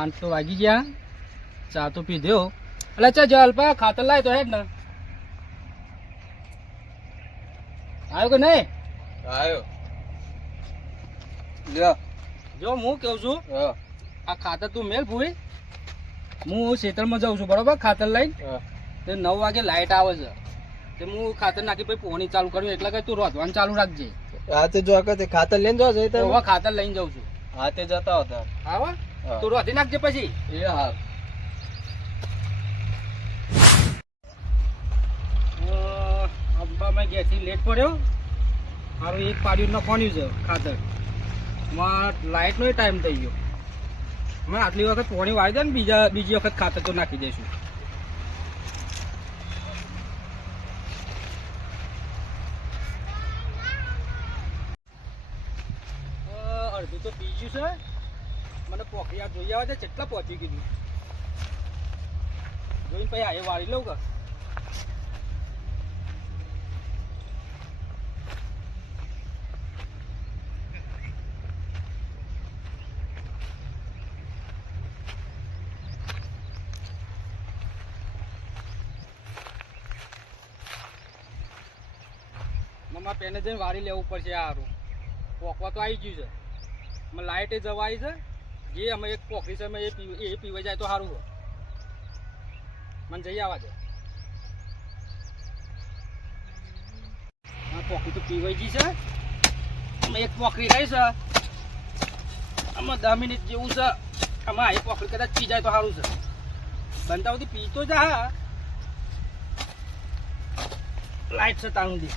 8 તો વાગી ગયા. ચા તો પીધ્યો. એટલે ચા જલપા ખાતર લાય તો હેડ ને. આવ્યો કે નહીં? આવ્યો. લ્યો. જો હું કહું છું હા. આ ખાતર તું મેલ ભૂઈ. હું ખેતરમાં જાઉં છું બરોબર ખાતર લઈને. તે 9 વાગે લાઇટ આવે છે. તે હું ખાતર નાખી પછી પોણી ચાલુ કર્યું એટલે કે તું રોધવાનું ચાલુ રાખજે. હા તે જો કે ખાતર લઈને જો છે હવે ખાતર લઈને જાઉં છું. હા તે જતા હતા. આવા તું રોધી નાખજે પછી. એ હા. અબ્બા મેં ગેસથી લેટ પડ્યો. મારું એક પાડ્યું નાખવાનું છે ખાતર. લાઇટનો ટાઈમ થઈ ગયો. મેં આટલી વખત પોણી વાળી દે ને બીજી વખત ખાતર તો નાખી દઈશું. અડધું તો બીજું છે. મને પોખરિયા જોઈ આવે છે કેટલા પહોંચી કીધું જોઈને પછી આ વાળી લઉં કે મમ્મા પેને જઈને વાળી લેવું પડશે. સારું પોકવા તો આવી ગયું છે. અમે લાઇટ એ જવાય છે. જે અમે એક પોખરી છે અમે એ પીવાઈ જાય તો સારું હોય. મને જઈ આવવા દે. પોખરી તો પીવાઈ ગઈ છે. અમે એક પોખરી રહી છે. આમાં 10 મિનિટ જેવું છે. આમાં એ પોખરી કદાચ પી જાય તો સારું છે. બનતા સુધી પીતો જા. લાઇટ છે તારું દી.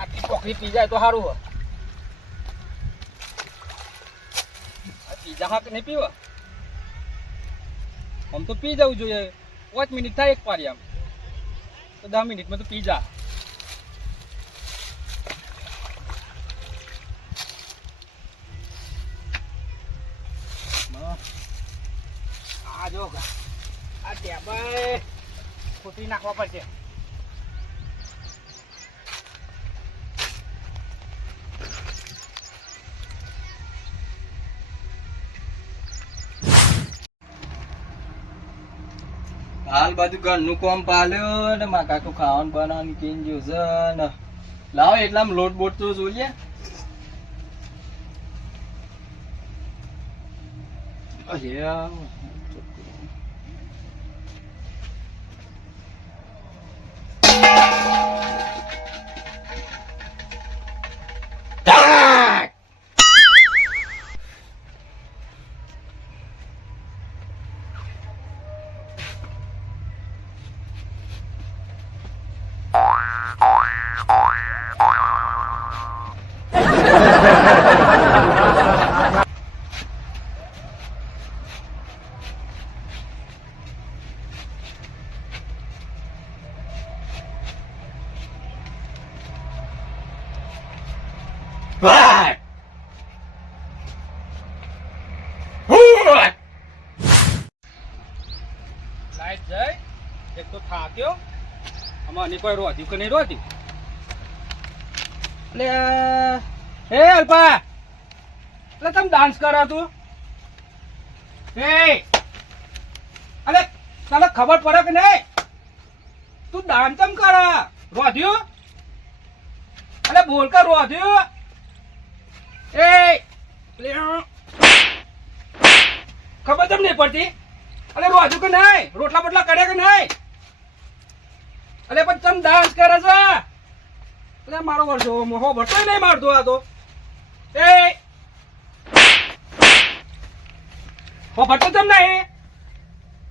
આટલી પોખરી પી જાય તો સારું હોય. પીઝા હા કે નહીં પીવા? આમ તો પી જવું જોઈએ. 5 મિનિટ થાય એક પારી આમ તો 10 મિનિટમાં તો પી જા. આ જો આ ટેબલ ખોટી નાખવા પડશે. હાલ બધું ઘરનું કામ પાલ્યો ને મારા કાકુ ખાવાનું બનાવવાનું કેમ જ્યું છે ને લાવો એટલામાં લોટ બોટ તો જોઈએ. લાઈટ જાય એક તો થાક્યો. આમાં કોઈ રોધ્યું કે નહીં રોધ્યું. એટલે હે અલ્પા એટલે તમે ડાન્સ કરો તું. હે અરે તને ખબર પડે કે નહીં? તું ડાન્સ કેમ કરે? રોધ્યું અરે બોલ કે રોધ્યું. એ ખબર કેમ નહીં પડતી? અરે રોજુ કે નહીં? રોટલા બોટલા કરે કે નહીં? અરે પણ તમે ડાન્સ કરે છે. અરે મારો વર્ષો મોહો ભરતો નહીં મારતો આ તો. એ હો ભરતો ચમ નહીં?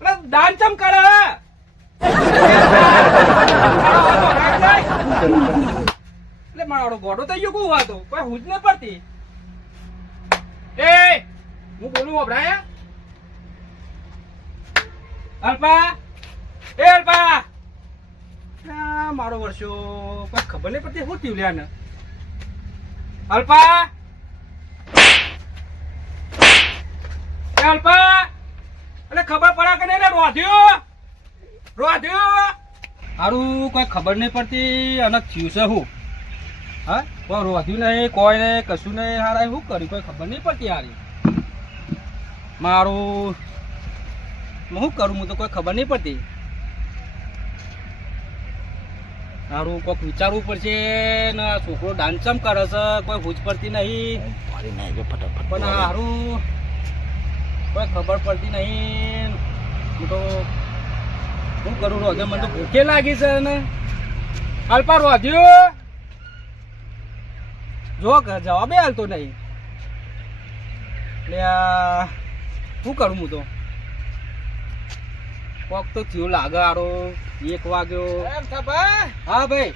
અરે ડાન્સ ચમ કરે? એટલે મારો ગોડો થઈ ગયો કોઈ વાતો કોઈ હુજ ન પડતી. એ હું બોલું અભરાય અલ્પા એ અલ્પા મારો વર્ષો કોઈ ખબર નહીં પડતી શું થયું લ્યા ને અલ્પા એ અલ્પા એટલે ખબર પડે કે નહીં લે રોધ્યો હારું કોઈ ખબર નહીં પડતી અને થયું છે હું હા કોઈ રોધ્યું નહીં કોઈ નહીં કશું નહીં હારા શું કર્યું કોઈ ખબર નહીં પડતી હારી મારું શું કરું હું તો કોઈ ખબર નહીં પડતી હારું કોઈક વિચારવું પડશે ને આ છોકરો ડાન્સ ચમ કરે છે કોઈ હૂજ પડતી નહીં પણ હારું કોઈ ખબર પડતી નહીં હું તો શું કરું રોધે મને તો ભૂખે લાગી છે ને અલ્પા રોધ્યો જો જવાબે હાલતો નહીં એટલે શું કરું હું તો કોક તો થયું લાગે હારો 1 વાગ્યો હા ભાઈ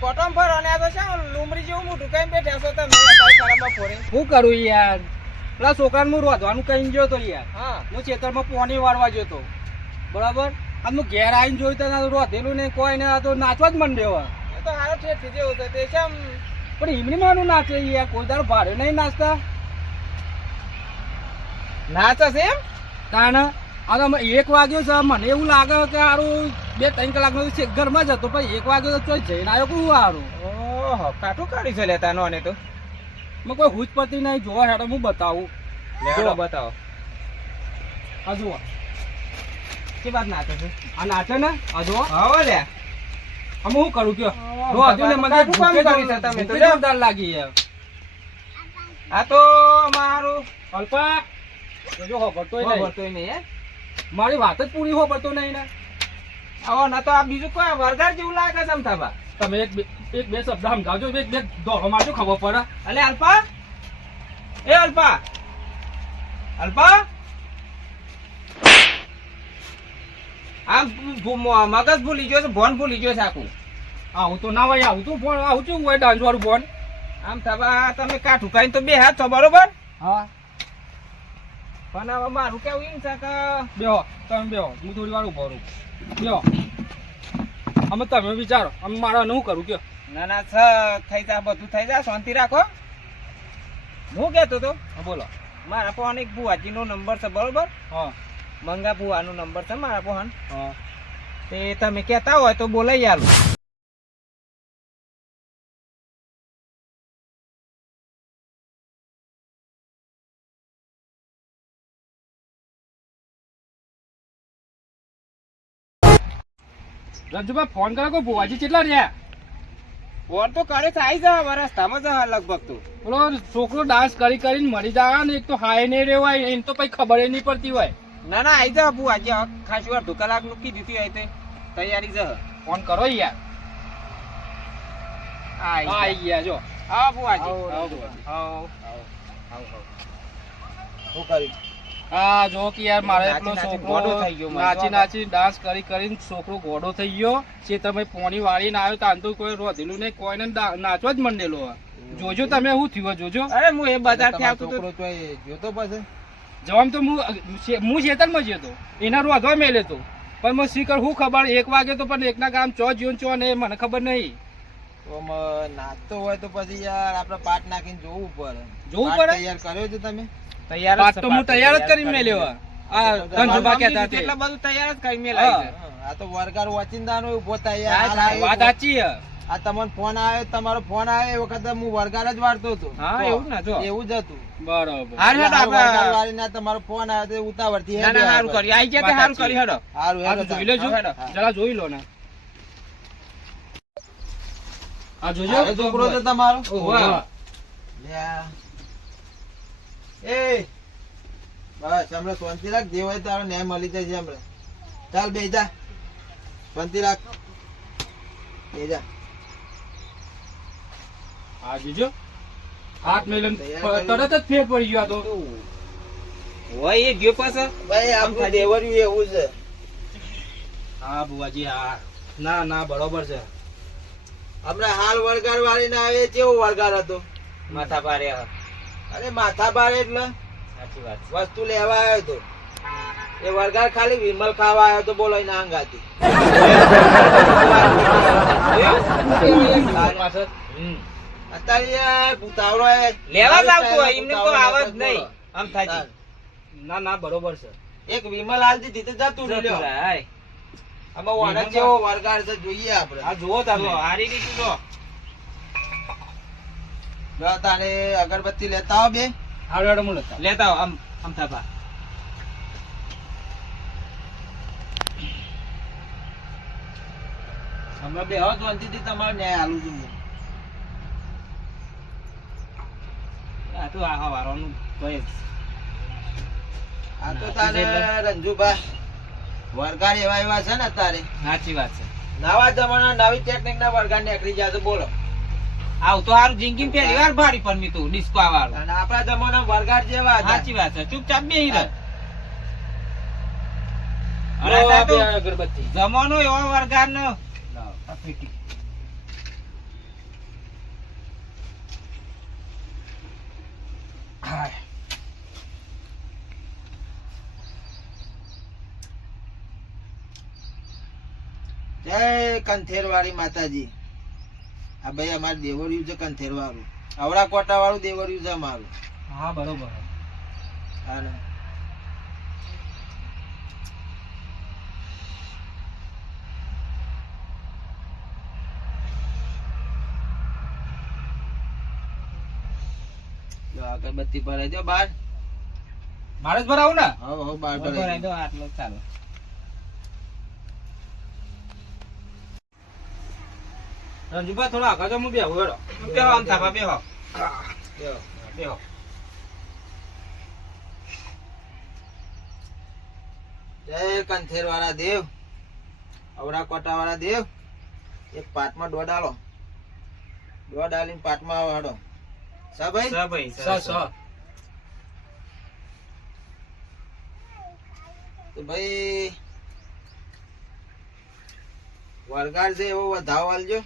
કોટમ પર અને આ તો છે લુમરી જેવું મોટું કઈ બેઠા છો તમે શું કરું યાર પેલા છોકરાને હું રોધવાનું કઈ ગયો તો યાર હા હું ખેતરમાં પાણી વાળવા ગયો તો બરાબર આમ હું ઘેર આવીને જોયું તો રોધેલું ને કોઈ ને તો નાચવા જ મંડ્યો એ તો હારો ઠેઠ જેવું તો તે કેમ પણ એમની માનું નાચે યાર કોઈ દાડો ભારે નહીં નાચતા નાચે છે એમ તાણ આ 1 વાગ્યો છે મને એવું લાગે કે સારું 2-3 કલાકનો ઘરમાં જ હતો પણ 1 વાગ્યો તો ચોઈ જઈને આવ્યો કું સારું ઓહો કાઠું કાઢી છે લેતા નો ને તો મેં કોઈ હૂજ પડતી નહીં જોવા હેડો હું બતાવું લેડો બતાવો આ જુઓ કે વાત નાચે છે આ નાચે ને આ જુઓ હવે લે અમે શું કરું કયો રોધ્યું ને મને કાઠું કામ કરી છે તમે તો જોરદાર લાગી યાર આ તો મારું અલ્પા જો હોબળતોય નહીં ભરતોય નહીં હે મારી વાત જ પૂરી હોબળતો નહીં ને આવો ના તો આ બીજું કોઈ વરગાર જેવું લાગે છે સમથાબા તમે એક બે શબ્દ સમજાવજો એક બે દોડો મારજો ખબર પડે અલે અલ્પા એ અલ્પા અલ્પા આમ મગજ ભૂલી ગયો છે ભોન ભૂલી ગયો છે આખું આવું તો ના હોય આવું તો ફોન આવું છું હોય ડાન્સ વાળું ફોન આમ થવા તમે કાઠું કાઢીને તો બે હાથ છો બરોબર હા પણ હવે મારું કેવું એમ છે કે બેહો તમે બેહો હું થોડી વાર ઉભો રહું બેહો અમે તમે વિચારો અમે મારે શું કરું કયો ના ના થઈ જા બધું થઈ જા શાંતિ રાખો હું કહેતો તો હા બોલો મારા ફોન એક ભુવાજીનો નંબર છે બરોબર હા મંગા ભુવાનો નંબર છે મારા ફોન હા તે તમે કહેતા હોય તો બોલાઈ આલું રંજુભાઈ ફોન કરો કોઈ ભુવાજી કેટલા રહ્યા ફોન તો કરે છે આવી જા રસ્તામાં જ લગભગ તો બોલો છોકરો ડાન્સ કરીને મરી જાય ને એક તો હાય નહીં રેવાય એને તો પછી ખબર નહીં પડતી હોય ના ના આવી જા ભુવાજી ખાસું અડધો કલાક નું કીધું હોય તે તૈયારી જ ફોન કરો યાર આવી ગયા જો હા ભુવાજી આવો, આવો શું કરી હા જો કે યાર મારે એટલો નાચી છોકરો ગોડો થઈ ગયો મને નાચી તો. નાચી ડાન્સ કરીને છોકરો ગોડો થઈ ગયો છે તમે પોણી વાળીને આવ્યો તાન તો કોઈ રોધેલું નહીં કોઈને નાચવા જ મંડેલો જોજો તમે શું થયું જોજો અરે હું એ બજાર થી આવતો તો જોતો પાસે જવામ તો હું શેતરમાં જતો એના રોધવા મેલે તો પણ મને શીખર શું ખબર 1 વાગે તો પણ એકના ગામ ચો જીવન ચો ને મને ખબર નહીં તો નાચતો હોય તો પછી યાર આપણે પાટ નાખીને જોવું પડે જોવું પાટ પડે? તૈયાર કર્યો છે તમે તૈયાર પાટ તો હું તૈયાર જ કરીને મેલ્યો આ ગંજુભા કહેતા તે એટલે બધું તૈયાર જ કરી મેલાય છે આ તો વરગાર વાચિંદાનો ઉભો તૈયાર હા, હાલ વાત આવ્યો. સાચી હે. આ તમને ફોન આવ્યો તમારો ફોન આવ્યો એ વખતે હું વરગાર જ વાળતો હતો હા, તો એવું ના જો. એવું જ હતું બરોબર હાર હેડો વરગાર આપણે વાળીને તમારો ફોન આવ્યો તો ઉતાવળથી ના ના સારું કરી આવી જાય તે સારું કરી હેડો હારું આ હેડો તો જોઈ લેજો હા, હેડો. જરા જોઈ લો ને આ જોજો આ છોકરો છે તમારો ઓહો. લ્યા. એ બસ હમણાં શાંતિ રાખ જે હોય તારો ન્યાય મળી જશે હમણાં ચાલ બે જા શાંતિ રાખ બે જા આ જોજો હાથ મેલન તૈયાર તરત જ ફેર પડી ગયો આ તો હોય એ ગયો પાછો ભાઈ આપણું દેવર્યું એવું છે હા બુવાજી હા ના ના બરોબર છે હમણાં હાલ વળગાર વાળીને આવે કેવો વળગાર હતો માથા પારે અરે માથા બાર એટલે સાચી વાત વસ્તુ લેવા આવ્યો હતો એ વરગાર ખાલી વિમલ ખાવા આવ્યો તો બોલો એના અંગાથી. પાછળ. અત્યારે યાર ભૂતાવળો એ લેવા જ આવતું હોય એમને તો આવત નહીં આમ થાય ના ના બરોબર છે. એક વિમલ હાલ દીધી તો જતું રહ્યું. આમાં ઓર્ડર જેવો વરગાર છે જોઈએ આપણે. આ જુઓ તમે. હારી રીતું તો જો તારે અગરબત્તી લેતા આવો બે. હાલો હેડો હું લેતા આવું. લેતા આવો આમ થાપા. હમણાં બે હોત શાંતિથી તમારે ન્યાય આલું છું હું. આ તો આ વારવાનું તો એ જ. આ તો તારે રંજુભા વરગાર એવા એવા છે ને અત્યારે સાચી વાત છે. નવા જમાના નવી ટેકનિક ના વરગાર નીકળી જાય છે બોલો. આવું તો સારું જિંદગી પહેલી વાર ભાડી પર મી તું ડિસ્કો વાળું. અને આપણા જમાના વરગાર જેવા હતા. સાચી વાત છે. ચૂપચાપ બેહી રહે. લો, અને આ અત્યારે બે તો અગરબત્તી. જમાનો એવો વરગાર નો લાવો, આ પેટી. હાય. જય કંથેર વાળી માતાજી. આ ભાઈ અમારે દેવરિયું છે કંથેર વાળું. અવળા કોટા વાળું દેવરિયું છે અમારું. હા બરોબર. હાલો. જો અગરબત્તી ભરાઈ દો બાર. મારે જ ભરાવું ને. હો બાર બરાબર ભરાઈ દો. દો આટલો ચાલો. રંજુભા થોડા આગળ જાઓ, હું બેહું હેડો. બેહો આમ થાપા બેહો. જો. બેહો. જય કંથેર વાળા દેવ, અવળા કોટા વાળા દેવ. એક પાટમાં દોડ આલો. દોડ આલીને પાટમાં વાળો. સા ભાઈ? સ ભાઈ સ સ. તો ભાઈ વરગાર છે એવો વધાવ આલજો.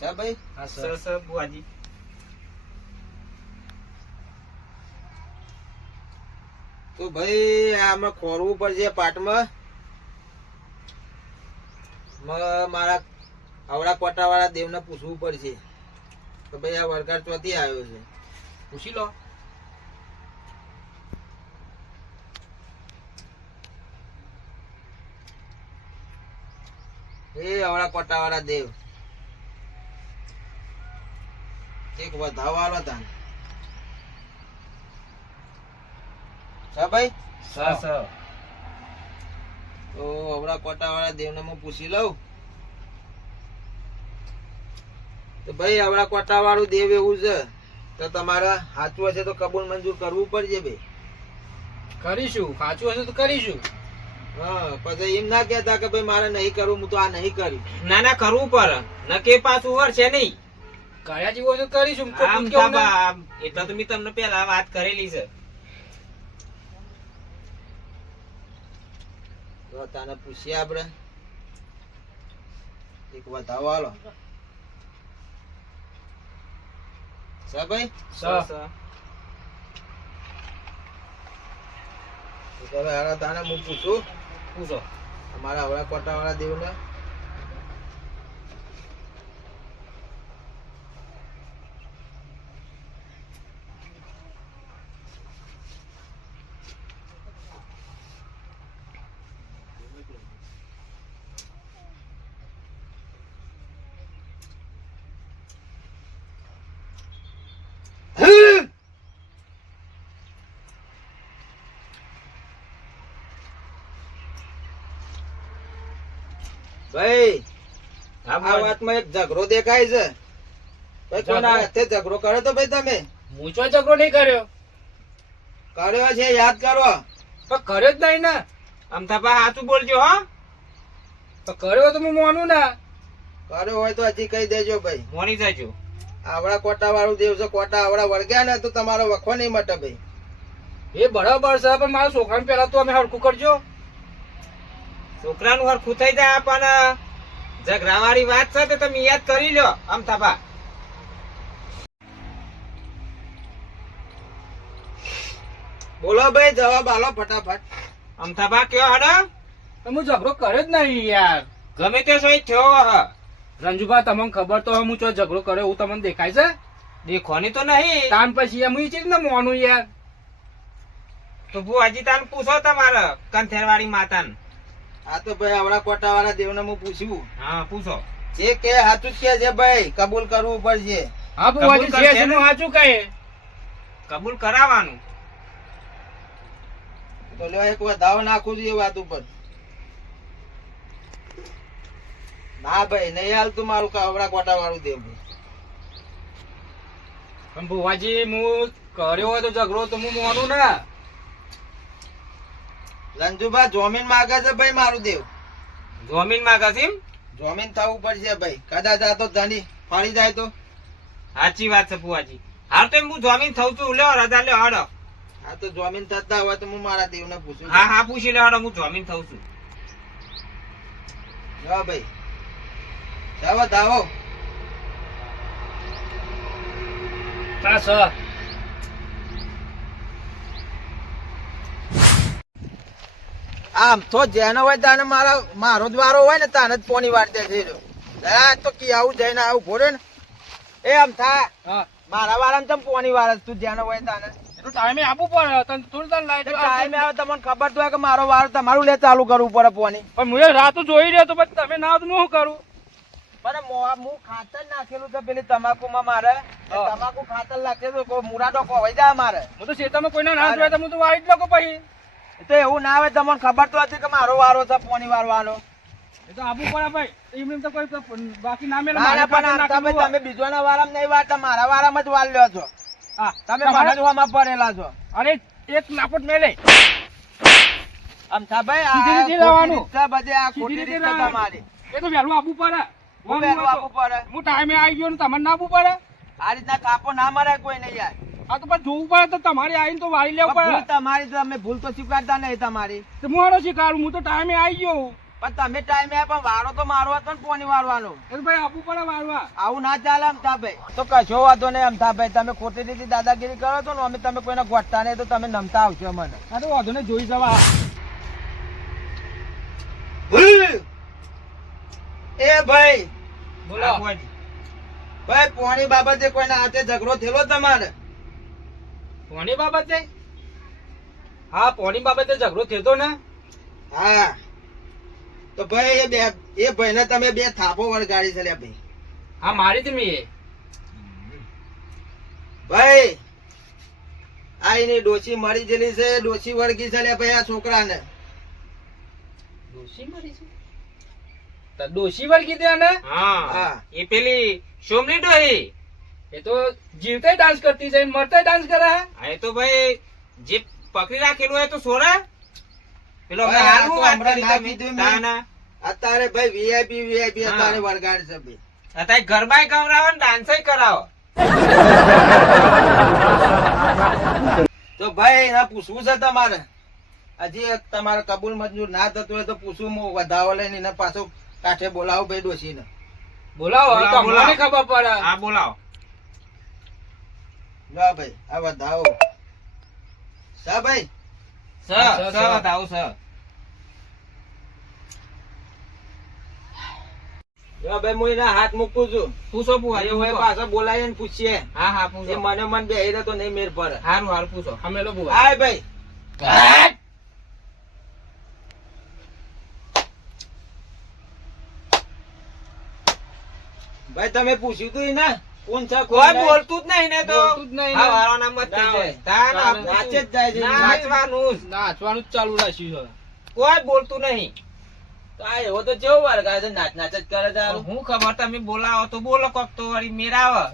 સા ભાઈ? હા સ સર. સ બુઆજી. તો ભાઈ આમાં ખોરવું પડશે પાટમાં. મારા આવડા કોટા વાળા દેવને પૂછવું પડશે તો ભાઈ આ વરગાર ચોથી આવ્યો છે. પૂછી લો. એ આવડા કોટા વાળા દેવ એક વધાવ આલો તાન. સા ભાઈ? સ સ. તો આવડા કોટા વાળા દેવને હું પૂછી લઉં. તો ભાઈ આવડા કોટા વાળું દેવ એવું છે તો તમારે સાચું હશે તો કબૂલ મંજૂર કરવું પડશે ભાઈ. કરીશું, સાચું હશે તો કરીશું. હા પછી એમ ના કહેતા કે ભાઈ મારે નહીં કરવું, હું તો આ નહીં કર્યું. ના ના કરવું પડે ન કે પાછું વરસે નહીં. કર્યા જેવું હશે તો કરીશું. તો આમ કેવું ને? થાપા આમ એટલે તો મેં તમને પેલા વાત કરેલી છે. તો તને પૂછીએ આપણે એક વધાવો આલો. સા ભાઈ? સ. સ. તો હવે હારા તાને હું પૂછું પૂછો. અમારા આવડા કોટા વાળા દેવને. ભાઈ હા આ બોલ. વાતમાં એક ઝઘડો દેખાય છે. ભાઈ કોના હાથે ઝઘડો કર્યો તો ભાઈ તમે? હું ચો ઝઘડો નહીં કર્યો. કર્યો છે યાદ કરો. પણ કર્યો જ નહીં ને. આમ થાપા સાચું બોલજો હો. તો કર્યો તો હું માનું ના. કર્યો હોય તો હજી કહી દેજો ભાઈ. મોની જજો. આવડા કોટા વાળું દેવ છે, કોટા આવડા વળગ્યા ને તો તમારો વખો નહીં મટે ભાઈ. એ બરાબર છે પણ મારા છોકરાને પેલા તો અમે હરખું કરજો. છોકરાનું હરખું થઈ જાય પણ ઝઘરાવાળી વાત છે તો તમે યાદ કરી લ્યો અમથાભા. બોલો ભાઈ, જવાબ આલો ફટાફટ. અમથાભા કયો હડો? હું ઝઘડો કર્યો જ નહીં યાર. ગમે તે સોય થયો હ. રંજુભા તમને ખબર તો હું ચો ઝઘડો કર્યો એવું તમને દેખાય છે? દેખવાની તો નહીં. તાન પછી એમ છે ને મોનું યાર. તો ભુવાજી તાન પૂછો તમારે કંથેરવાળી માતાને. આ તો ભાઈ આવડા કોટા વાળા દેવને હું પૂછ્યું, હા પૂછો. જે કે સાચું જ કે છે ભાઈ, કબૂલ કરવું પડશે. હા બુવાજી કબૂલ જે કરશે છે ને? હું સાચું કહે. કબૂલ કરાવવાનું. તો લ્યો એક વધાવો નાખું છું એ વાત ઉપર. ના ભાઈ નહીં હાલતું મારું આવડા કોટા વાળું દેવ. પણ બુવાજી હું કર્યો હોય તો ઝઘડો તો હું મોનું ને. રંજુભા જોમીન માગે છે ભાઈ મારું દેવ. જમીન માં કસીમ. જોમીન થવું પડશે ભાઈ, કદાચ આ તો ધણી ફાળી જાય તો. સાચી વાત છે ભુવાજી. હાલ તો હું જમીન થઉં છું. લ્યો રજા લ્યો હડો. આ તો જોમીન થતા હોય તો હું મારા દેવને પૂછું. હા હા પૂછી લ્યો હડો, હું જમીન થઉં છું. જો ભાઈ જાઓ ધાવો. હા સર. આમ તો જેનો હોય તાને મારો જ વારો હોય ને તાને જ પોની વાળતે જઈ રહ્યો. જરા તો કી આવું જઈને આવું ભોરે ને એ આમ થા હા મારા વાળાને તમ પોની વાળે તું જેનો હોય તાને એટલું ટાઈમે આપવું પડે તને થોડું તાર લાઈટ ટાઈમે આવે તમને ખબર તો હોય કે મારો વારો તમારું લે ચાલુ કરવું પડે પોની. પણ હું રાત જોઈ રહ્યો તો પછી તમે ના આવો તો હું શું કરું? પણ હું ખાતર નાખેલું છે પેલી તમાકુમાં મારે. એ હા. તમાકુ ખાતર નાખે તો કોઈ મુરાદો ખોવાઈ જાય મારે. હું તો શેતામાં કોઈના ના જોયા તો હું તો વાઈ જ લોકો પછી. તો એવું ના હોય તમને ખબર તો હતી કે મારો વારો છે પોની વારવાનો. એ તો આપવું પડે ભાઈ. એમને તો કોઈ બાકી ના મેલે ના ના પણ ખાતર આમ તમે નાખેલું તમે બીજોના વારામાં નહીં વાળતા, મારા વારામાં જ વાર લ્યો છો. હા તમે મને જ હોમાં પડેલા છો. અરે એક લાપટ મેલે. આમ થા ભાઈ સીધી આ રીતે ખોટી રહેવાનું. રીત છે બધી, આ સીધી ખોટી રીતે રીત છે રહેવાનું. તમારી. એ તો વહેલું આપવું પડે. હું વહેલું આપવું પડે. હું ટાઈમે આવી ગયો ને તમારે ના આપવું પડે. આ રીતના કાપો ના મરાય કોઈ નહીં યાર. આ તો પણ જોવું પડે તો તમારે આવીને તો વાળી લેવું ભૂલ પડે. તમારી તો અમે ભૂલ તો સ્વીકારતા નહીં તમારી. તો હું હારો શીખાડું. હું તો ટાઈમે આવી ગયો. પણ તમે ટાઈમે આયા પણ વારો તો મારો હતો ને પોની વારવાનો. એ તો ભાઈ આપવું પડે વાળવા. આવું ના ચાલે અમથાભાઈ. તો કશો વાંધો નહીં અમથાભાઈ, તમે ખોટી રીતે દાદાગીરી કરો છો ને અમે તમે કોઈને ગોઠતા નહીં તો તમે નમતા આવશો મને. આ તો વાંધો નહીં જોઈ જવા. એ ભાઈ બોલો. હા, ભુવાજી. ભાઈ પોણી બાબતે કોઈના હાથે ઝઘડો થયેલો તમારે? પોણી બાબતે? હા પોણી બાબતે ઝઘડો થયો તો ને. હા તો ભાઈ એ ભાઈને તમે બે થાપો વળગાડી છે લ્યા ભાઈ. હા મારી જ મેં. ભાઈ આ એની ડોશી મરી ગયેલી છે, ડોશી વળગી છે લ્યા ભાઈ આ છોકરાને. ડોશી મરી છે? તો ડોશી વળગી ત્યાં ને? હા હા. એ પેલી સોમલી ડોહી. એ તો જીવતે ડાન્સ કરતી છે મરતે ડાન્સ કરે હે. હા એ તો ભાઈ જે પકડી રાખેલું હોય તો સોરા. પેલો ભાઈ, હાલ આ હું તો વાત હમણાં કરી ના તમે? કીધું ના મેં. ના. અત્યારે ભાઈ વીઆઈપી હા. અત્યારે વળગાડ છે ભાઈ. અત્યારે ગરબાય ગવરાવો ને ડાન્સય કરાવો. તો ભાઈ એને પૂછવું છે તમારે. હજી એક તમારે કબૂલ મંજૂર ના થતું હોય તો પૂછવું, હું વધાવો લઈને એને પાછું કાંઠે બોલાવું ભાઈ ડોશીને. બોલાવો બોલાવો, તો બોલાવો. મને ખબર પડે. હા બોલાવો. લો ભાઈ આ વધાવો. સા ભાઈ સ સ, સ સ. બતાવો સ. લો ભાઈ હું એના હાથ મૂકું છું. પૂછો એ ભુવાજી, હોય પૂછો. પાછા બોલાવીએ ને પૂછીએ. હા હા એ પૂછો. મને મન બે તો નહીં મેર પડે. હારું હારું પૂછો. અમે લોકો બોલાવો. હાય ભાઈ ભાઈ તમે પૂછ્યું તું ને કોણ છે કોણ કોઈ નહીં? બોલતું જ નહીં ને તો. બોલતું જ નહીં ને. હા, વારો નામ જ થઈ જાય. તાન ના, આપું નાચે છું. જ જાય છે. નાચવાનું જ. નાચવાનું જ ચાલુ રાખ્યું છે. કોઈ બોલતું નહીં. આ એવો તો જેવો વાર ગાય છે, નાચ નાચ જ કરે છે હારું. હું ખબર તમે બોલાવો તો બોલો કોક તો વળી મેરાવે.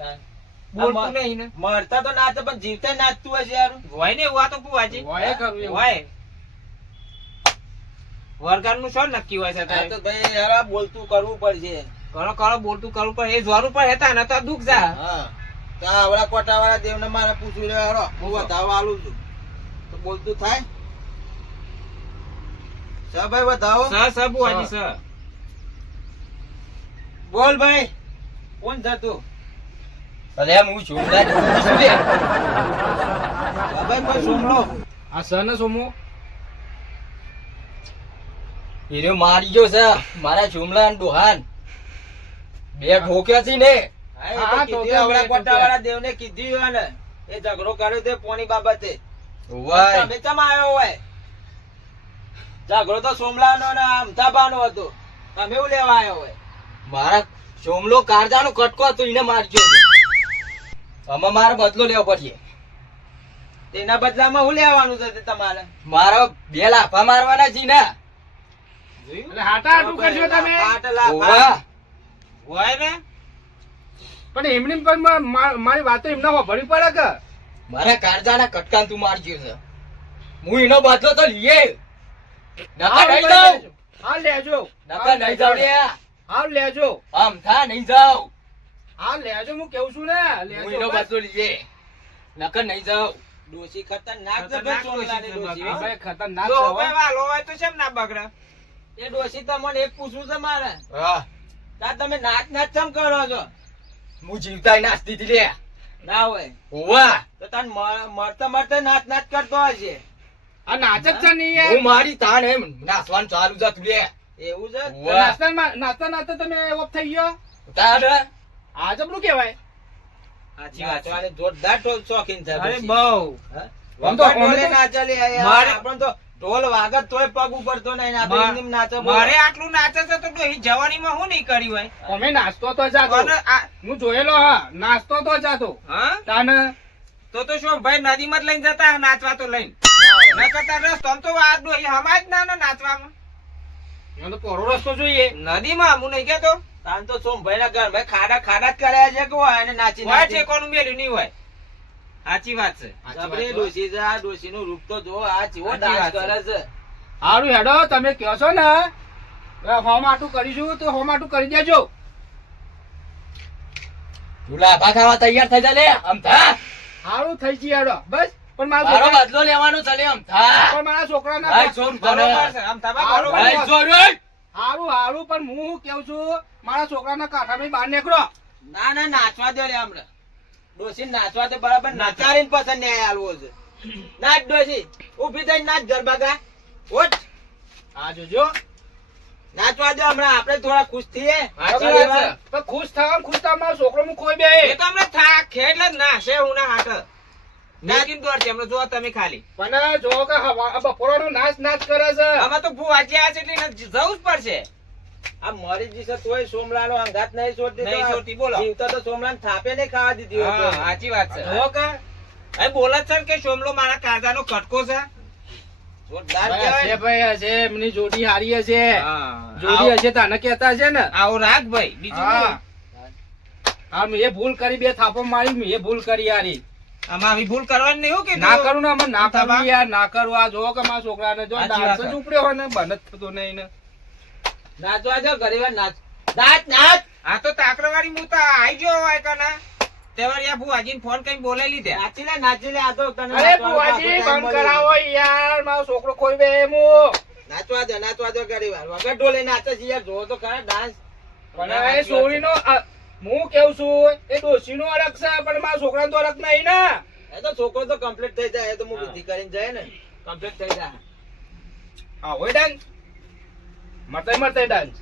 બોલતું નહીં ને. મરતા તો નાચે પણ જીવતા નાચતું હશે યારું. હોય ને એવું આ તો ભુવાજી. હોય કરવું એવું. હોય. વરગાડનું શું નક્કી હોય છે આ તારે? તો ભાઈ યાર આ બોલતું કરવું પડશે. કરો કરો બોલતું કરવું પડે. એ જોરું પર હેતા ને તો દુઃખ જા. હા તો આવડા કોટા વાળા દેવને મારે પૂછવું લે હારો. હું વધાવો આલું છું. તો બોલતું થાય સા ભાઈ બતાવો બોલ ભાઈ કોણ છે તું અરે હું જોમલા જ છું લે. હા ભાઈ કોઈ સોમલો આ સર ને સોમો હીરો મારી ગયો છે મારા જોમલા અને ડોહાન બે ઠોક્યા છે ને. હા, એ હા, તો તો કીધું કે હમણાં હવે કોટાવાળા દેવને કીધું હોય ને એ ઝઘડો કર્યો તે પોણી બાબતે વાય તમે ચમ આવ્યો હોય ઝઘડો તો સોમલાનો ને અમથાબાનો હતો તમે એવું લેવા આવ્યો હોય મારા જોમલો કાળજાનો કટકો હતો એને મારી ગયો છે. આમાં મારે બદલો લેવો પડશે. તેના બદલામાં હું લેવાનું છે તે તમારે મારા બે લાફા મારવાના છે ને. એટલે હાટા હાટું કરશો તમે આઠ લાખ ઓવા. હોય ને પણ એમની પણ મારી વાતો એમને ભરી પડે કે મારા કાળજાના કટકાન તું મારી ગયો છે. હું એનો બદલો તો લઈએ. નકા નહીં જાઉં. હાલ લેજો નકા નહીં જાઉં લે. હાલ લેજો આમ થા નહીં જાઉં. હાલ લેજો હું કેવું છું ને હું એનો લેજો બદલો લઈએ. નકા નહીં જાઉં. ડોશી ખતરનાક છે ભાઈ સોમલાની ડોશી. હા ભાઈ, ખતરનાક જો છે, હો. ભાઈ વાલો હોય તો કેમ ના બગડે એ ડોશી તમને એક પૂછવું છે મારે હા તાર તમે નાચ નાચ ચમ કરો છો હું જીવતાય નાચતી હતી લે. ના હોય ઓવા. તો તને મળતા મળતા નાચ નાચ કરતો હશે આ નાચ જ છે નહીં યાર. હું મારી તાણ એમ નાચવાનું ચાલુ જ હતું લે. એવું છે ઓવા. નાચતા નાચતા તમે ઓફ થઈ ગયો તાણ આ જબરું કેવાય સાચી વાત છે. આને જોરદાર શોખીન છે અરે ડોશી. બહુ હા? આમ તો વગર અમે ઢોલે તો- ના ચાલે આ યાર. મારે- આપણને તો ઢોલ વાગત તોય પગ ઉપડતો નહીં ને આપણે એમનેમ નાચે બોલો. મારે આટલું નાચે છે તો ડોહી જવાનીમાં હું નહીં કર્યું હોય અમે નાચતો તો જાતો અને આ- હું જોયેલો હા નાચતો તો જાતો હા તાને તો શું ભાઈ નદીમાં જ લઈને જતા નાચવા તો લઈને ન કરતા રસ્તો આમ તો આ ડોહી હમાય જ ના ને નાચવામાં મને તો પોરો રસ્તો જોઈએ નદીમાં હું નહીં કેતો તાન તો સોમભાઈના ઘરમાં ખાડા ખાડા જ કર્યા છે કે હોય એને નાચી હોય નાચી. ઠેકોનું મેલ્યું નહીં હોય સાચી વાત છે જબરી ડોશી છે આ ડોશીનું રૂપ તો જો આ ચેવો સાચી ડાન્સ વાત છે. કરે છે હારું હેડો તમે કહો છો ને હોમ આટું કરીશું તો હોમ આટું કરી દેજો તું લાફા ખાવા તૈયાર થઈ જા લે. આમ થા. હારું થઈ ગઈ હેડો બસ પણ મારો મારા બદલો લેવાનો ચાલે. આમ થા. પણ મારા છોકરાના ભાઈ છોડ બરોબર છે આમ તમારે હારું, બરોબર ભાઈ છોડ ઓય. હારું હારું પણ હું કેવું છું મારા છોકરાના કાંઠામાં બહાર નીકળો ના ના નાચવા દે લે હમણાં ડોશી નાચવા દે બરાબર નચારીને પસંદ ન્યાય આલવો છે નાચ ડોશી ઊભી થઈને નાચ ગરબા ગા ઓટ આ જોજો નાચવા દે હમણાં આપણે થોડા ખુશ થઈએ સાચી વાત છે. પણ ખુશ થાવ મારો છોકરો હું ખોઈ બે એ તો અમને થાક ખેડ જ ના છે હું ના હાટ નાચીને દોડ છે એમને જો તમે ખાલી પણ જો કે બપોરનો નાચ નાચ કરે છે આમાં તો ભૂવાજી આ છે એટલે એને જવું જ પડશે આ મરી જશે તોય સોમલાનો અંગાત નહીં છોડતી નહીં તો છોડતી, બોલો. જીવતા તો સોમલાને થાપે નહીં ખાવા દીધી હા, હોત. સાચી વાત છે જો કે એ બોલે જ છે ને કે સોમલો મારા કાજાનો કટકો છે જોરદાર હશે કહેવાય. ભાઈ હશે એમની જોડી હારી હશે હા. જોડી હશે તને કેતા છે ને આવો રાખ ભાઈ બીજું હા શું? હા મેં એ ભૂલ કરી બે થાપો મારી મેં એ ભૂલ કરી યારી આમાં આવી ભૂલ કરવાની નહીં હો કે ના કરું ને આમાં ના થાપા? કરું યાર ના કરું આ જો કે મારા છોકરાને જો સાચી ડાન્સ વાત જ છે. ઉપડ્યો હોય ને બન જ થતો નહીં ને નાચવા દો ઘડીવાર નાચ નાચ નાચ આ તો તાકરવાળી હું તો આઈ ગયો હોય કના તેવાર યા ભુવાજીને ફોન કરીને બોલાવી લીધે નાચી લે આ તો તને અરે નાચવાનો બુવાજી પાછો time બંધ મળ્યો. કરાવો યાર મારો છોકરો કોઈ બે હું નાચવા દો ઘડીવાર વગર ઢોલે નાચે છે યાર જોવો તો ખરા ડાન્સ પણ એ સોરીનો હું કેવું છું એ ડોશીનો અલગ છે પણ મારા છોકરાનો તો અલગ નહીં ને એ તો છોકરો તો કમ્પ્લીટ થઈ જાય એ તો હું વિધિ કરીને જાય ને કમ્પ્લીટ થઈ જાય હા હોય ડાન્સ મરતે ડાન્સ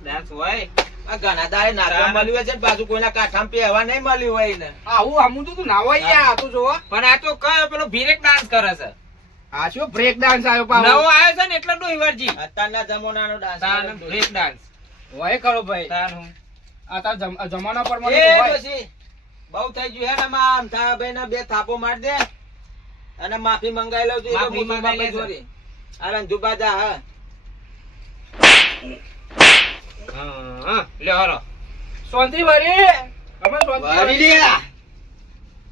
ડાન્સ હોય આ ઘણા દાડે નાચવા મળ્યું હોય છે ને પાછું કોઈના કાંઠામાં પહેરવા નહીં મળ્યું હોય ને આવું હમું તો ના હોય યાર આ તો જોવા પણ આ તો કયો પેલો ભીરેક ડાન્સ કરે છે આ શું બ્રેક ડાન્સ આવ્યો નવો પાછો આવ્યો છે ને એટલે ડોહીવરજી અત્યારના જમાનાનો ડાન્સ તાન બ્રેક ડાન્સ હોય કરો ભાઈ તાન હું આ તાર જમાના પર મને એ હોય ડોશી, બહુ થઈ ગયું હે ને માં આમ થા ભાઈ ને બે થાપો માર દે અને માફી મંગાઈ લઉં છું એ તો માફી હું મંગાઈ બાપા લેજો. જોરી. આ રંજુબા જા હા હા લ્યો હાલો શાંતિ વરી અમે શાંતિ વારી લે.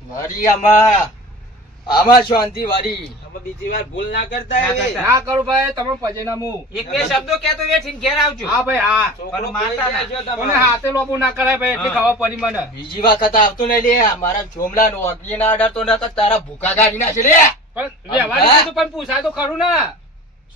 વારી આમાં શાંતિ વારી. હવે બીજી વાર ભૂલ ના કરતા ના એવી. કરતા. ના કરું ભાઈ તમે પજેના મુ એક બે શબ્દો કહેતો વેઠીને ઘેર આવજો હા ભાઈ હા છોકરો પણ મારતા કોઈ ના. જાય છે મને તમારે. હાથે લોબુ ના કરાય ભાઈ એટલી હા. ખબર પડી મને બીજી વખત આવતો નહીં લે. મારા જોમલા નો અગ્નિ ના અડાડતો નકર તારા ભૂકા કાઢી નાખે લે. પણ વ્યવહાર રીતે તો પણ પૂછાય તો ખરું ને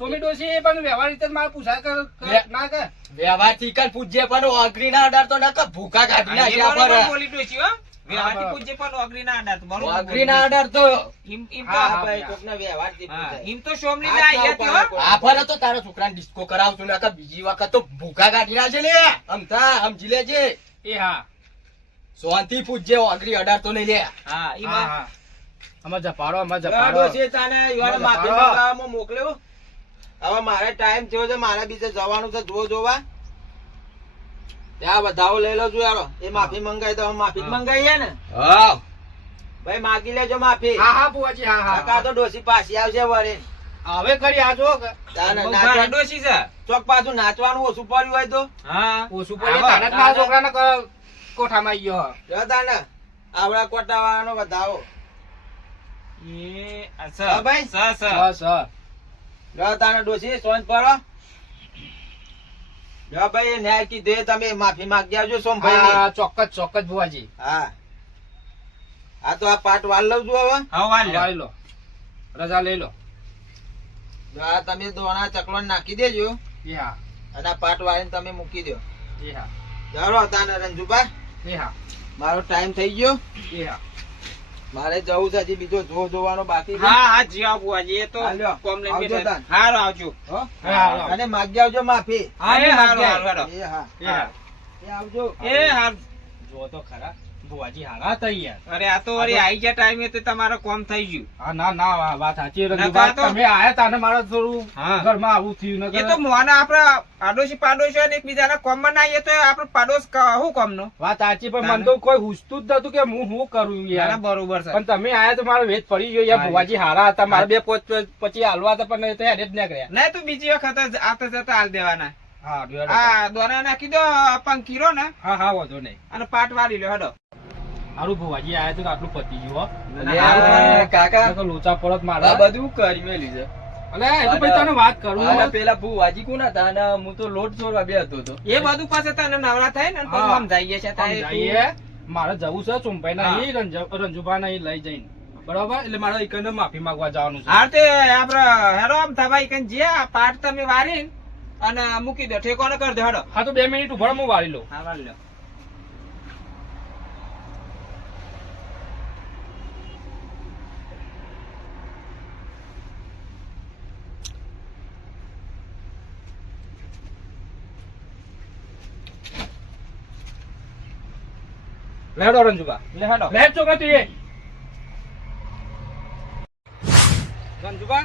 સોમી ડોશી એ પણ વ્યવહાર રીતે જ મારે પૂછાય ના કે વ્યવહારથી કર પૂછજે પણ ઓગરીના અડાર તો નકર ભૂકા કાઢી અને એ નાખ્યા બરોબર પર બોલી ડોશી હો. વ્યવહારથી પૂછજે પણ ઓગરીના અડાર તો બરોબર ઓગરીના બોલી. અડાર તો એમ હા, તો ભાઈ કોકના વ્યવહારથી હા, પૂછાય. એમ તો સોમલીને આયા હતી હો. આ ફરે તો તારા છોકરાને ડિસ્કો કરાવશું નકર બીજી વખત તો ભૂકા કાઢી નાખશે લે અમથા સમજી લેજે એ હા શાંતિ પૂછજે ઓગરી અડાર તો નહીં લે હા હા એમાં હા અમાર જપાડો અમાર લા જપાડો ડોશી તાને યુવાને બરાબર. માફી માંગવામાં મોકલ્યો. હવે મારે ટાઈમ થયો છે, મારે બીજે જવાનું છે જોવા. ત્યાં વધાવો લઈ લો છું યારો. એ માફી મંગાઈ તો હવે માફી જ મંગાઈએ ને. હા ભાઈ માગી લેજો માફી. હા હા બુવાજી હા કાકા તો ડોશી પાછી આવશે વળી. હવે કરી આ જો તાને બહુ નાચવા- ભારે ડોશી છે. ચોક પાછું નાચવાનું ઓછું પડ્યું હોય તો હા ઓછું પડે તારા જ મારા છોકરાને કોઠામાં આવી ગયો જો તાને આવડા કોટા વાળાનો વધાવો. એ આ સ. હા ભાઈ. સ. બસ હા જો તાને ડોશી સોંજ પડો. જો ભાઈ એ ન્યાય કીધું એ તમે માફી માંગી આવજો સોમભાઈ. હા ચોક્કસ ચોક્કસ બુવાજી હા આ તો આ પાટ વાળ લઉં છું હવે. હા વાલ લ્યો. લઈ લો રજા લઈ લો જો આ તમે દોણા ચકલો નાખી દેજો એ હા અને આ પાટ વાળીને તમે મૂકી દો. એ હા ચાલો તાને રંજુભા એ હા મારો ટાઈમ થઈ ગયો. એ હા મારે જવું છે હજી બીજો જોવાનો બાકી છે. હા હા જી આવો બુવાજી. એ તો હા, લ્યો. કોમ લઈને આવજો બેઠા. તાન. હારું આવજો. હો? હા, અને માગી આવજો માફી. હા એ હારું હારું હારું. એ હા એ હા એ આવજો. એ હારું. જો તો ખરા બુવાજી હારા થઈ યાર અરે આ તો વળી આઈ ગયા ટાઈમે તો તમારો કોમ થઈ ગયું. હા ના ના વાત સાચી ના, રંજુભા તો- તમે આયા તાને મારે થોડું હા. ઘરમાં આવું થયું એ નકર તો મોના આપડા પાડોશી પાડોશી ને એકબીજાના કોમમાં ના આવીએ તો આપડે પાડોશ શું કોમનો? વાત સાચી પણ તાને. મને તો કોઈ હુસતું જ નતું કે હું શું કરું ના, યાર ના, બરોબર છે. પણ તમે આયા તો મારો વેચ પડી ગયો યાર હા. ભુવાજી હારા હતા મારે બે પછી હાલવા હતા પણ એ તો હેડે જ ના કર્યા ના તું બીજી વખત જ આવતા જતા હાલ દેવાના. હા હેડો. આ દોરા નાખી દો પંખીરો ને હા હા વાંધો નહીં અને પાટ વાળી લો હેડો. હારું ભુવાજી આયા તો કે આટલું પતી ગયું હો. અલ્યા, કાકા નકર લોચા પડત આ મારા બધું કરી મેલી છે અલે એ તો ભાઈ તને વાત કરું અને પેલા ભૂવાજી કોના હતા અને હું તો લોટ છોડવા બે હતો તો એ બધું પાસે તને નવરા થાય ને પછી હા. સમજાઈએ છે તારે તું- સમજાઈએ. મારે જવું છે ચુંપાઈ ના હા. રંજુભા નહીં લઈ જઈને બરોબર એટલે મારે એકને માફી માંગવા જવાનું છે હાર તે આપડે હેડો આમ થવાય કઈ જે આ પાટ તમે વારી અને મૂકી દો ઠેકોને કરી દો હેડો. હા તો 2 મિનિટ ઉભા રહો, હું વાળી લઉં હા વાળી લો. લેડો રંજુભા લે હેડો. લે છોકરા તું એ રંજુભા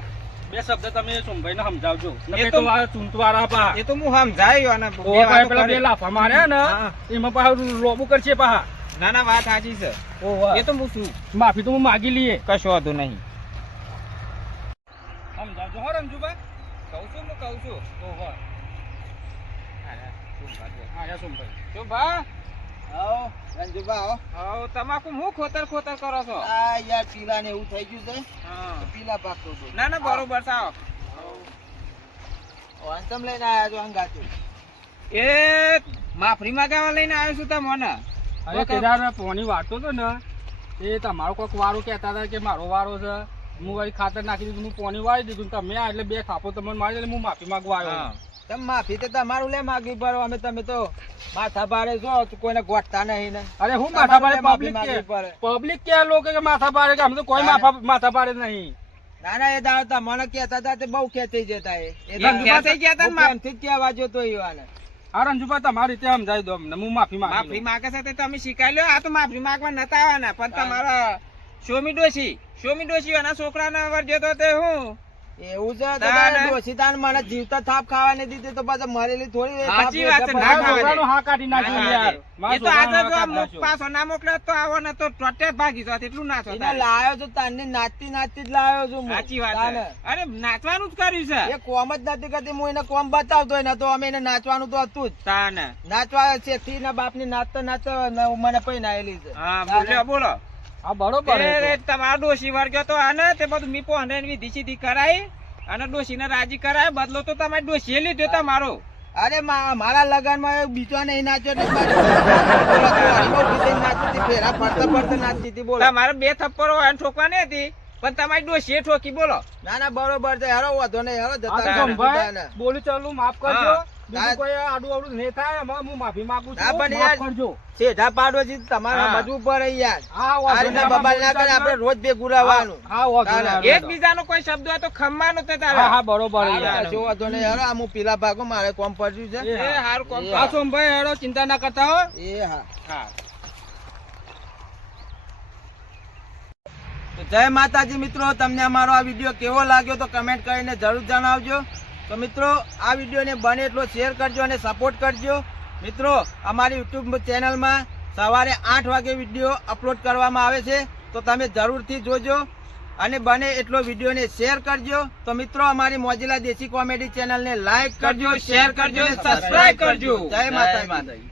2 શબ્દ તમે ચુંપાઈ ને સમજાવજો એ નકર તો- તો આ ચૂંટવાળા પા એ તો હું સમજાયો અને બે ઓવા વાતો પેલા કરી. 2 લાફા માર્યા ને હા. એમાં પાછું લોબુ કરશે પાહા ના ના વાત સાચી છે. ઓવા એ તો હું છું માફી તો હું માગી લઈએ કશો વાંધો નહીં. સમજાવજો હો રંજુભા કહું છું હું કહું છું. ઓવા હા, શું વાત છે. હા યા ચુંપાઈ શું બા આવો રંજુભા આવો. આવો તમાકુ હું ખોતર ખોતર કરો છો? આ યાર પીલા ને એવું થઈ ગયું છે હા. તો પીલા પાકતો હતો. ના ના બરોબર છે, આવો. વાંચમ લઈને આયા છો હંગાથી. એ માફરી માંગવા લઈને આવ્યો છું તમને. અરે કેદાર પોની વાતો તો ને એ તમારો કોઈક વારો કહેતા હતા કે મારો વારો છે હું વળી ખાતર નાખી દીધું હું પોની વાળી દીધું ને તમે આ એટલે 2 થાપો તમને મારી એટલે હું માફી માંગવા આવ્યો હા. તમે માફી તો તમારું લે માગી પડો. અમે તમે તો માથા ભારે છો તો કોઈને ગોઠતા નહીં ને. અરે હું માથા પાડે તમારે પબ્લિક માફી કે માંગવી પડે. પબ્લિક કે લોકો કે માથા પાડે કે અમે તો કોઈ માથા પાડે નહીં ના ના એ દાડો મને કહેતા હતા તે બહુ ખેંચાઈ જતા એ ખેંચાઈ ગયા તા ને મા- પ્રેમથી જ કહેવા જોતો ઈવાને. હા રંજુભાઈ તમારી રીતે સમજાવી દો અમને હું માફી માફરી માંગી માંગે છે તે તમે શીખાઈ લો. આ તો માફરી માંગવા નતા આવવાના પણ તમારા સોમી ડોશી એના છોકરાના વર્જ્યો તો તે હું એવું છે તો તાને. તારે ડોશી તાને મને જીવતા થાપ ખાવાની દીધી તો પાછા મરેલી થોડી એ થાપ સાચી વાત છે, એટલે ના પાછા ખાવે. છોકરાનો હા કાઢી નાખ્યો હા, યાર મારા એ તો આજે છોકરાનો જો હા આમ કાઢી નાખ્યો. પાછો ના મોકલે તો આવો ને તો ટોટે ભાગી જાત એટલું ના છો એને તારે. લાયો છું તારની નાચતી નાચતી જ લાયો છું હું. સાચી વાત તાને. છે. અરે નાચવાનું જ કર્યું છે એ કોમ જ નથી કરતી હું એને કોમ બતાવતો હોય ને તો અમે એને નાચવાનું તો હતું જ. તાને. નાચવા શેઠી ના બાપ ની નાચતો નાચતો મને પૈ નાયેલી છે. હા તાને. બોલો બોલો. હા બરોબર એ તમારો ડોશી વર્ગ્યો તો આને તે બધું મીપો હંડ્રેડ વિધિ સીધી કરાઈ અને ડોશીને રાજી કરાય બદલો તો તમારી ડોશીએ લીધો તમારો. અરે મારા લગન માં બીજો નહીં નાચ્યો એટલે મારી ઉભી થઈને નાચતી હતી, ફેરા ફરતા ફરતા નાચતી હતી બોલો. તમારે 2 થપ્પડો એને ઠોકવાની હતી પણ તમારી ડોશીએ ઠોકી બોલો. ના ના બરોબર છે હેરો વાંધો નહીં હેરો આ જતા તો રહો. સોમભાઈ બોલું ચાલું માફ કરજો. હા. બીજું કોઈ આડું અવડું નહીં થાય એમાં હું માફી માંગુ ના, છું. પણ માફ યાર, કરજો. શેઠા પાડોશી તમારે હા. સમજવું પડે યાર. હા, આ વાંધો રીતના નહીં. બબાલ ના કરે આપણે રોજ ભેગું રહેવાનું. હા, વાંધો નહીં. તારા. એકબીજાનો કોઈ શબ્દ હોય તો ખમવાનો તે તારે. હા, હા, બરોબર હા, યાર. કશો વાંધો નહીં હેરો આ હું પેલા ભાગો મારે કોમ પડ્યું છે. એ એ હારું કોમ એ કરો. હા, સોમભાઈ હેડો, ચિંતા ના કરતા હો. એ હા. હા. તો જય માતાજી મિત્રો, તમને અમારો આ વિડીયો કેવો લાગ્યો તો કમેન્ટ કરીને જરૂર જણાવજો. તો મિત્રો આ વિડીયોને બને એટલો શેર કરજો અને સપોર્ટ કરજો. મિત્રો અમારી યુટ્યુબ ચેનલમાં સવારે 8 વાગે વિડીયો અપલોડ કરવામાં આવે છે, તો તમે જરૂરથી જોજો અને બને એટલો વિડીયોને શેર કરજો. તો મિત્રો અમારી મોજીલા દેશી કોમેડી ચેનલને લાઈક કરજો, શેર કરજો અને સબસ્ક્રાઇબ કરજો. જય માતાજી.